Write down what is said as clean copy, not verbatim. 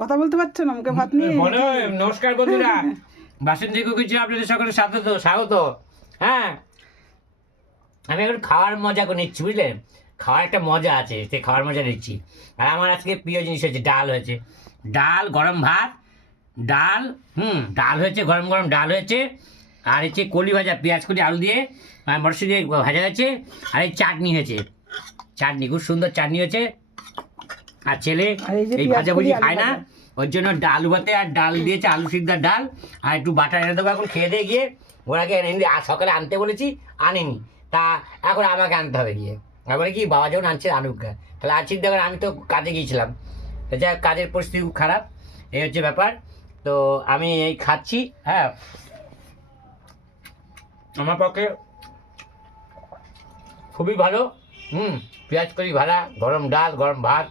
কথা বলতে পারছো না, মুখে ভাত নিয়ে? বলো। নমস্কার বন্ধুরা, বাসন্তী কুকিজে আপনাদের সকলের স্বাগত। হ্যাঁ, আমি এখন খাওয়ার মজা করে নিচ্ছি, বুঝলেন? খাওয়ার একটা মজা আছে, সেই খাওয়ার মজা নিচ্ছি। আর আমার আজকে প্রিয় জিনিস হচ্ছে ডাল হয়েছে, ডাল, গরম ভাত, ডাল, ডাল হয়েছে, গরম গরম ডাল হয়েছে, আর হচ্ছে কলি ভাজা, পেঁয়াজ কলি আলু দিয়ে আর মটরশুঁটি দিয়ে ভাজা হয়েছে, আর এই চাটনি হয়েছে, চাটনি, খুব সুন্দর চাটনি হয়েছে। আর ছেলে আর এই যে এই পেঁয়াজ ভাজাভুজি কলি, আলু খায় না, ভাজা। ওর জন্য আলু ভাতে আর ডাল দিয়েছে, আলু সিদ্ধর ডাল, আর একটু বাটার এনে দেবো এখন খেয়ে দিয়ে গিয়ে। ওরাকে এনে সকালে আনতে বলেছি, আনেনি, তা এখন আমাকে আনতে হবে গিয়ে। তারপরে কি বাবা যখন আনছে আনুকা, তাহলে আজকে দেখেন আমি তো কাজে গিয়েছিলাম, তো যা কাজের পরিস্থিতি খুব খারাপ, এই হচ্ছে ব্যাপার। তো আমি এই খাচ্ছি। হ্যাঁ, আমার পক্ষে খুবই ভালো। পেঁয়াজ করি ভাড়া, গরম ডাল, গরম ভাত,